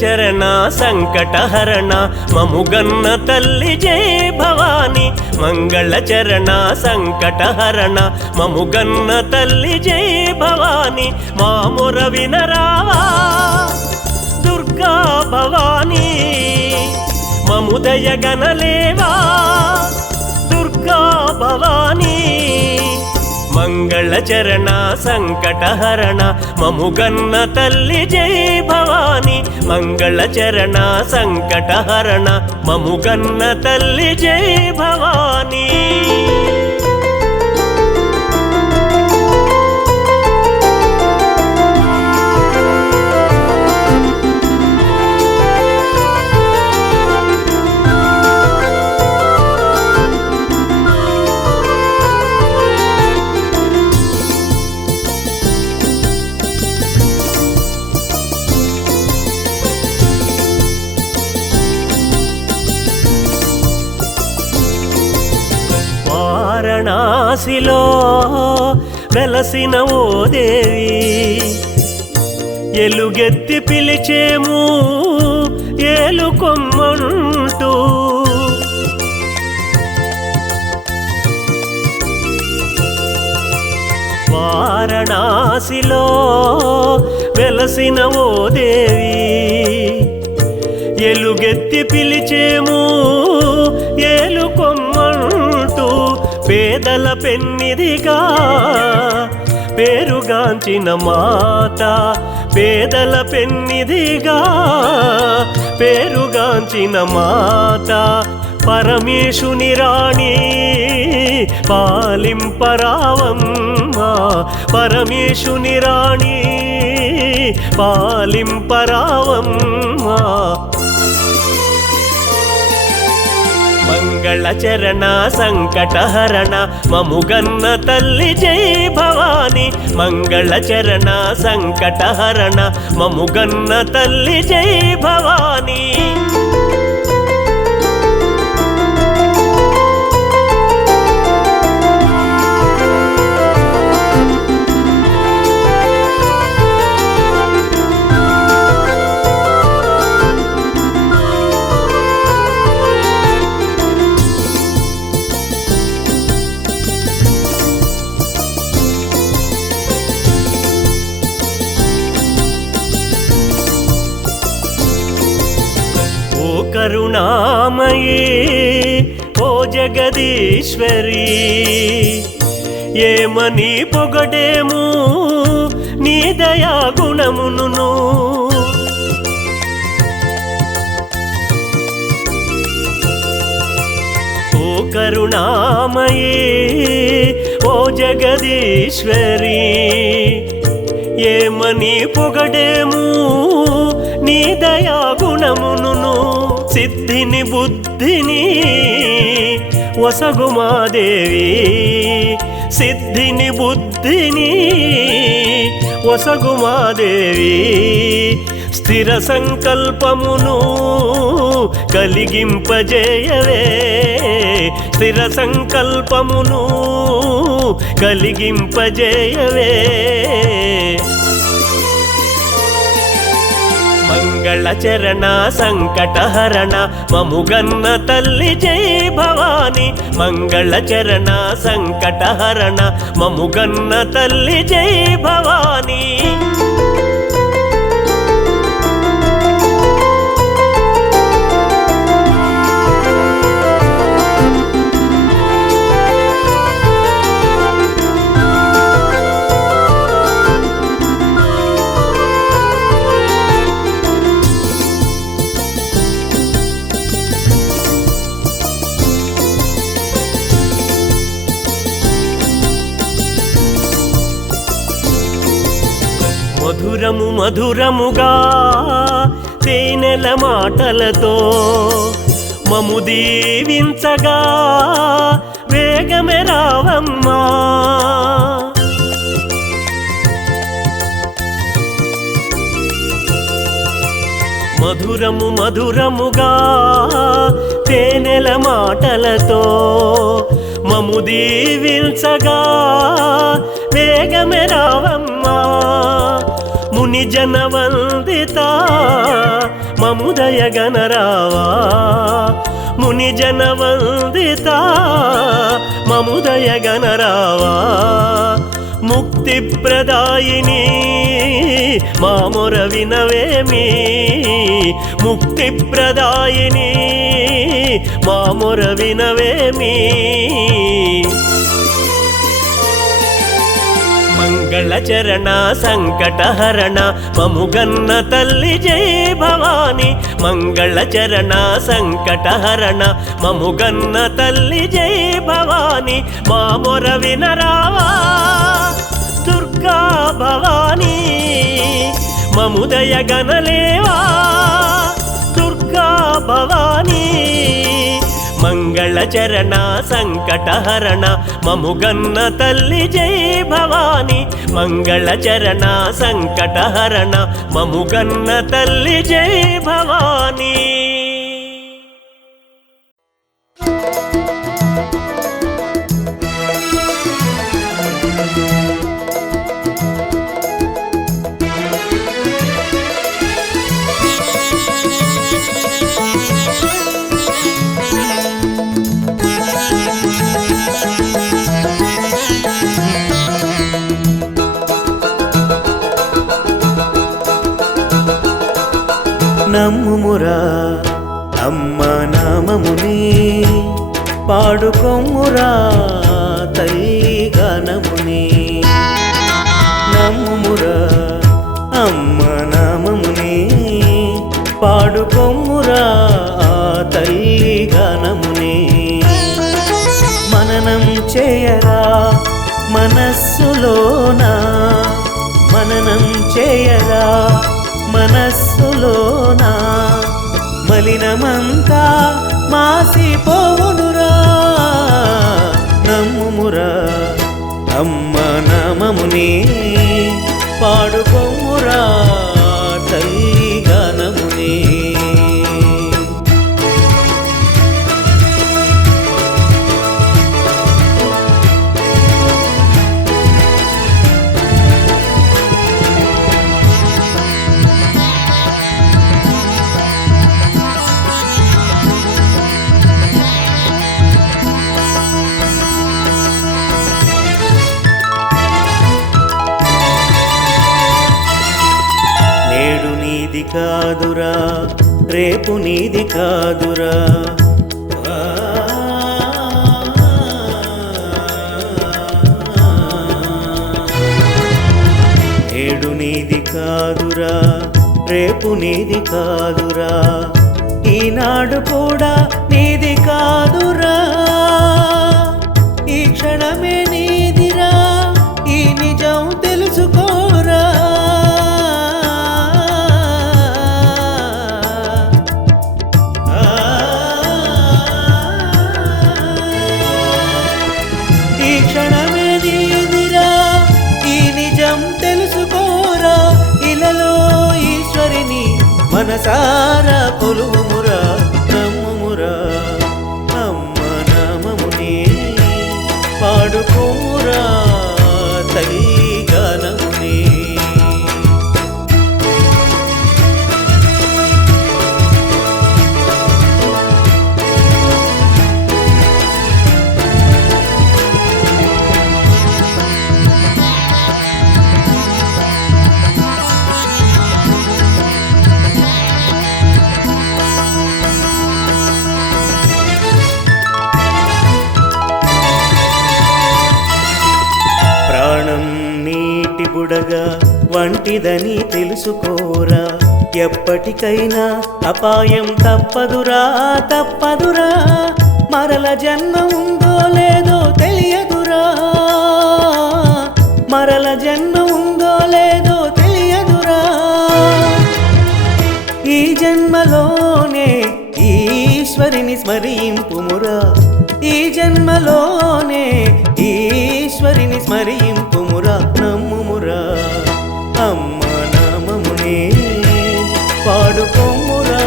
చరణ సంకటహరణ మముగన్న తల్లి జయ భవాని మంగళ చరణ సంకటహరణ మముగన్న తల్లి జై భవాని మా మొర వినరావా దుర్గా భవాని మముదయ గణలేవా దుర్గా భవాని మంగళ చరణ సంకటహరణ మముగన్న తల్లి జై భవాని మంగళ చరణ సంకటహరణ మముగన్న తల్లి జై భవాని వారణాసిలో వెలసిన ఓ దేవి ఎలుగెత్తి పిలిచేము ఏలుకొమ్మంటూ వారణాసిలో వెలసిన ఓ దేవి ఎలుగెత్తి పిలిచేము ఏలుకొమ్మంటూ పేదల పెన్నిదిగా పేరుగాంచిన మాత పేదల పెన్నిదిగా పేరుగాంచిన మాత పరమేశుని రాణి పాలింపరావమ్మా పరమేశుని రాణి పాలింపరావమ్మా మంగళ చరణ సంకటహరణ మముగన్న తల్లి జై భవాని మంగళ చరణ సంకటహరణ మముగన్న తల్లి జై భవాని కరుణామయీ ఓ జగదీశ్వరి ఏమని పొగడేము నీ దయా గుణమును ఓ కరుణామయీ ఓ జగదీశ్వరి ఏమని పొగడేము నీ దయా గుణమును సిద్ధిని బుద్ధిని వసగుమాదేవి సిద్ధిని బుద్ధిని వసగుమాదేవి స్థిర సంకల్పమును కలిగింపజేయవే స్థిర సంకల్పమును కలిగింపజేయవే మంగళ చరణ సంకటహరణ మముగన్న తల్లి జై భవాని మంగళ చరణ సంకటహరణ మముగన్న తల్లి జై భవాని మధురము మధురముగా తేనెల మాటలతో మము దీవించగా వేగమే రావమ్మా మధురము మధురముగా తేనెల మాటలతో మము దీవించగా వేగమే రావమ్మా ముని జనవందిత మముదయ గణరావా మునిజన వందిత మముదయ గణరావా ముక్తి ప్రదాయిని మామొర వినవేమి ముక్తి ప్రదాయిని మామొర వినవేమి మంగళచరణ సంకటహరణ మముగన్న తల్లి జై భవాని మంగళచరణ సంకటహరణ మముగన్న తల్లి జై భవాని మామొర వినరావా దుర్గా భవాని మముదయ గణలేవా దుర్గా భవాని మంగళచరణ సంకటహరణ మముగన్న తల్లి జై భవాని మంగళచరణ సంకటహరణ మముగన్న తల్లి జై భవాని నమ్ముమురా అమ్మ నామముని పాడుకొమ్మురా తల్లి గానముని నమ్ముమురా అమ్మ నామముని పాడుకొమ్మురా తల్లి గానముని మననం చేయరా మనస్సులోన మననం చేయరా మనస్సులోన మలినమంతా మాసిపోవునురా నమ్ముమురా అమ్మ నామముని పాడుకొమ్మురా తల్లి గానముని కాదురా రేపు నీది కాదురా నేడు నీది కాదురా రేపు నీది కాదురా ఈనాడు కూడా నీది కాదురా ఈ క్షణమే నీదిరా ఈ నిజం తెలుసుకోరా మనసారా కొలువుమురా నమ్ముమురా అమ్మ నామముని పాడుకోమురా తల్లి గానముని బుడగా వంటిదని తెలుసుకోరా ఎప్పటికైనా అపాయం తప్పదురా తప్పదురా మరల జన్మ ఉందో లేదో తెలియదురా మరల జన్మ ఉందో లేదో తెలియదురా ఈ జన్మలోనే ఈశ్వరిని స్మరింపుమురా ఈ జన్మలోనే ఈశ్వరిని స్మరింపుమురా నమ్ముమురా అమ్మ నామముని పాడుకోమురా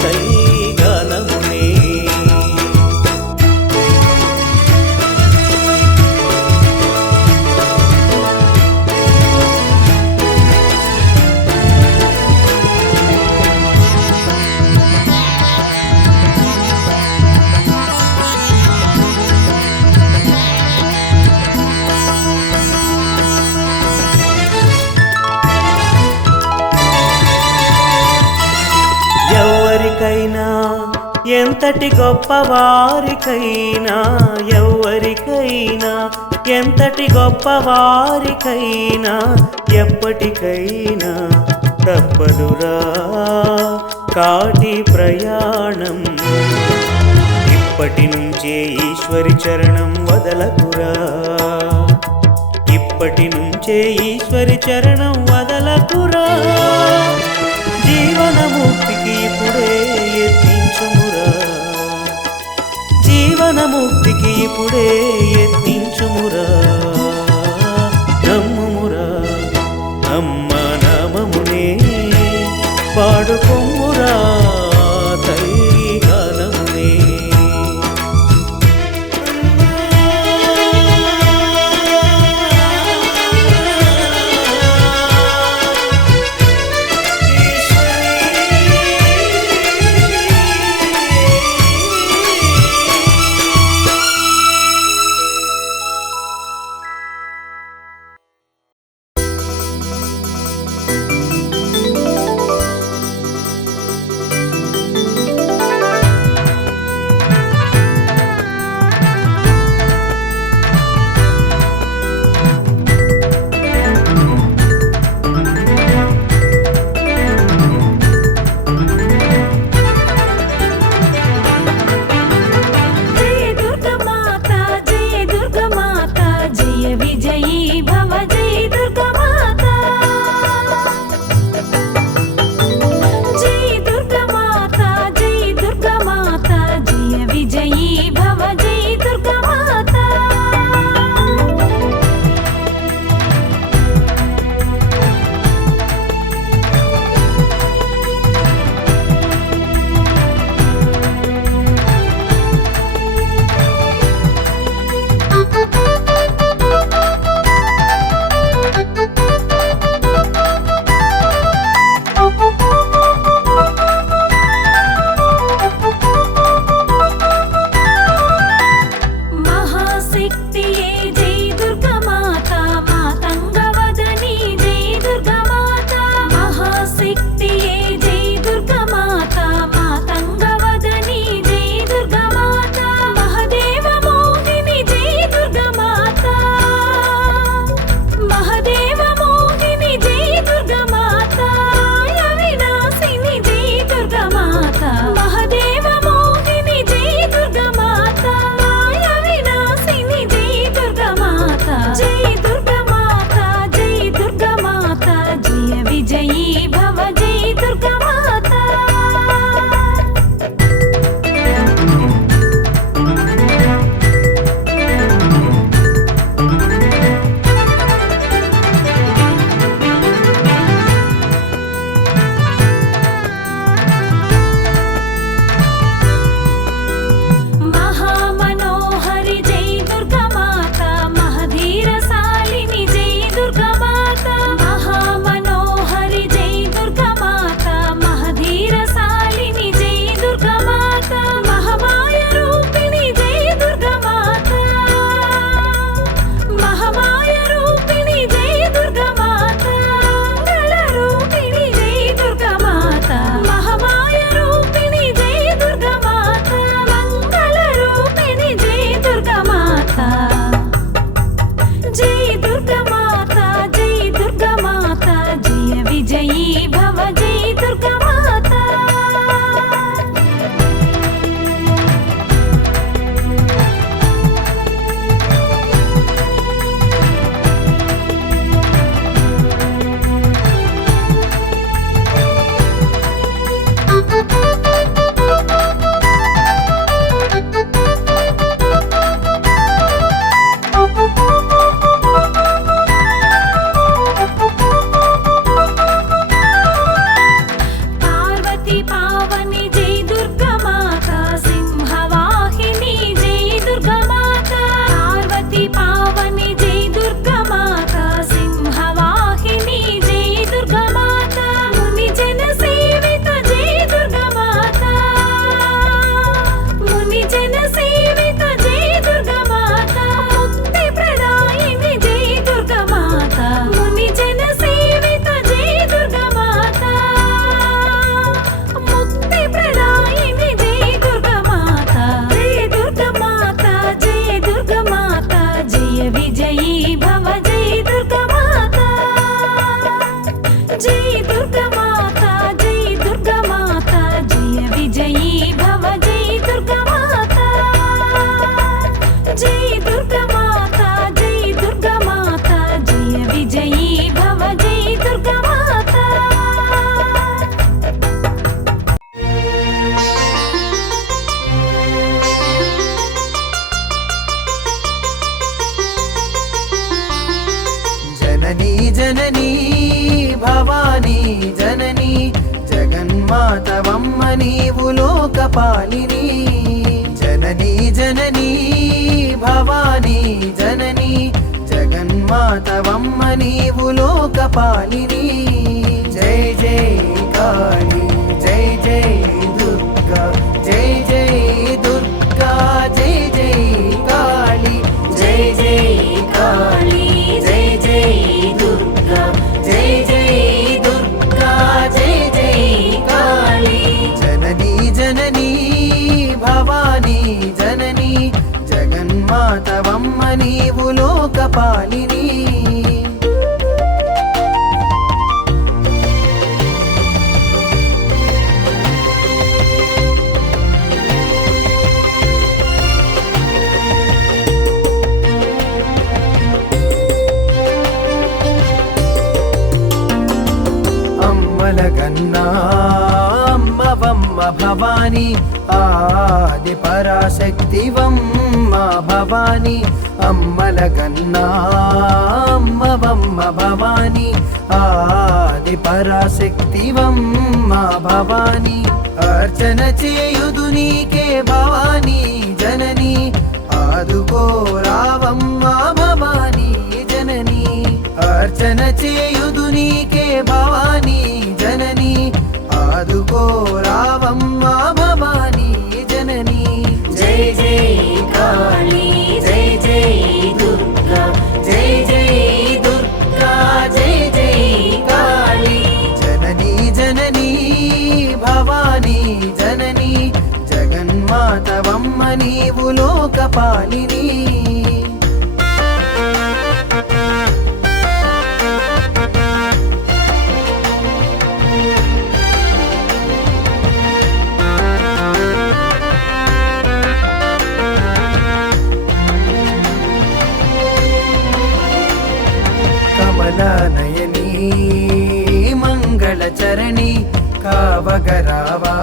తల్లి గానముని ఎవరికైనా ఎంతటి గొప్పవారికైనా ఎవరికైనా ఎంతటి గొప్పవారికైనా ఎప్పటికైనా తప్పదురా కాటి ప్రయాణం. ఇప్పటి నుంచే ఈశ్వరి చరణం వదలకురా, ఇప్పటి నుంచే ఈశ్వరి చరణం వదలకురా. జీవనముక్తికి ఇప్పుడే యత్నించుమురా, జీవనముక్తికి ఇప్పుడే యత్నించుమురా. నమ్ముమురా అమ్మ నామమునే పాడుకొమ్మురా తల్లి గానమునే. భవానీ జననీ జగన్మాతవమ్మ నీవు లోకపాలిని జననీ జననీ భవానీ జననీ జగన్మాతవమ్మ నీవు లోకపాలిని జై జై కాళీ జై జై దుర్గా జై జై దుర్గా జై జై కాళీ జై జై కాళీ జై జై దుర్గా జై జై దుర్గా జై జై కాళీ జననీ జననీ భవానీ జననీ జగన్మాతవమ్మ నీవు లోకపాలిని అమ్మలగన్నా అమ్మవమ్మ భవానీ ఆది పరాశక్తివమ్మ భవానీ అమ్మలగన్నా అమ్మవమ్మ భవానీ ఆది పరాశక్తివమ్మ భవానీ అర్చన చేయుదు నీకే భవానీ జననీ ఆదుకో రావమ్మ భవానీ జననీ అర్చన చేయుదు నీకే భవానీ జననీ ఆదుకో రావమ్మ భవానీ జననీ జై జై కాళీ జై జై దుర్గా జై జై దుర్గా జై జై కాళీ జననీ జననీ భవానీ జననీ జగన్మాతవమ్మ నీవు లోకపాలిని కమలనయనీ మంగళచరణి కావగరావా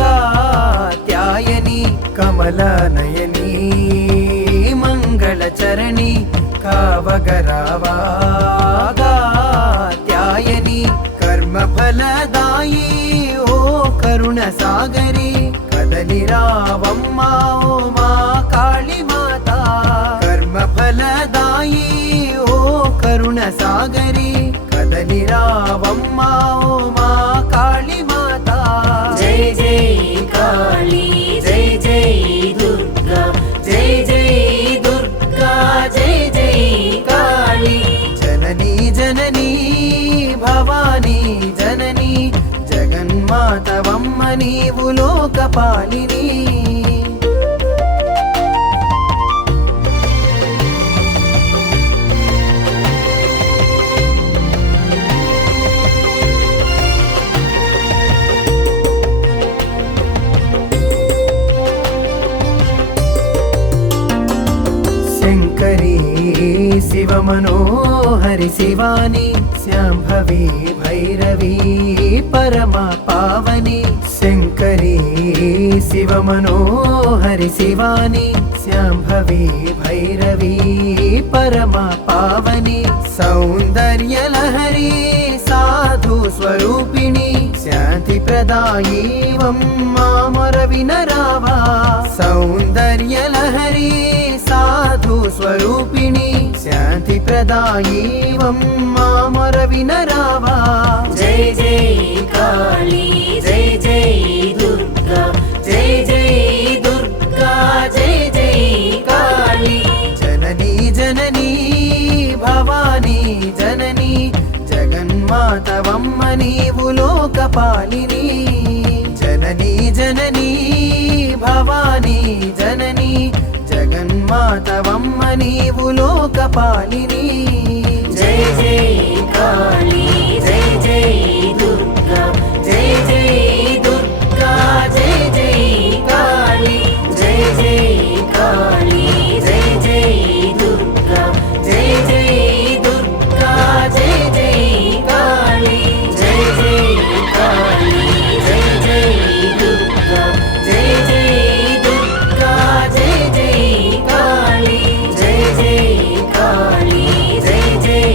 కాత్యాయని కమలనయనీ మంగళచరణి కావగరావా కాత్యాయని కర్మఫలదాయి ఓ కరుణ సాగరి కదలి రావమ్మ ఓ మా కాళీ మాత కర్మఫలదాయి ఓ కరుణ సాగరి కదలి రావమ్మ ఓ మా కాళీ మాత జై జై కాళీ జై జై దుర్గా జై జై దుర్గా జై జై కాళీ జననీ జననీ భవానీ జననీ జగన్మాతవమ్మ నీవు లోకపాలిని శంకరీ శివమనోహరి శివాని శాంభవి భైరవీ పరమ పావని శంకరీ శివమనోహరి శివాని శాంభవి భైరవీ పరమ పావని సౌందర్యలహరి సాధు స్వరూపిణి శాంతి ప్రదాయీవమ్మామర వినరావా సౌందర్యలహరి సాధు స్వరూపిణి శాంతి ప్రదాయీవమ్మామర వినరావా జై జై కాళీ జై జై దుర్గా జై జై దుర్గా జై జై కాళీ జననీ జననీ భవానీ జననీ జగన్మాతవమ్మ నీవు లోకపాలిని జననీ జననీ భవానీ జననీ జగన్మాతవమ్మ నీవు లోకపాలిని జై జై కాళీ జై జై దుర్గా జై జై దుర్గా జై జై కాళీ జై జై కాళీ జై జై దుర్గా జై జై దుర్గా జై జై కాళీ జై జై కాళీ జై జై దుర్గా జై జై దుర్గా జై జై కాళీ జై జై కాళీ జై జై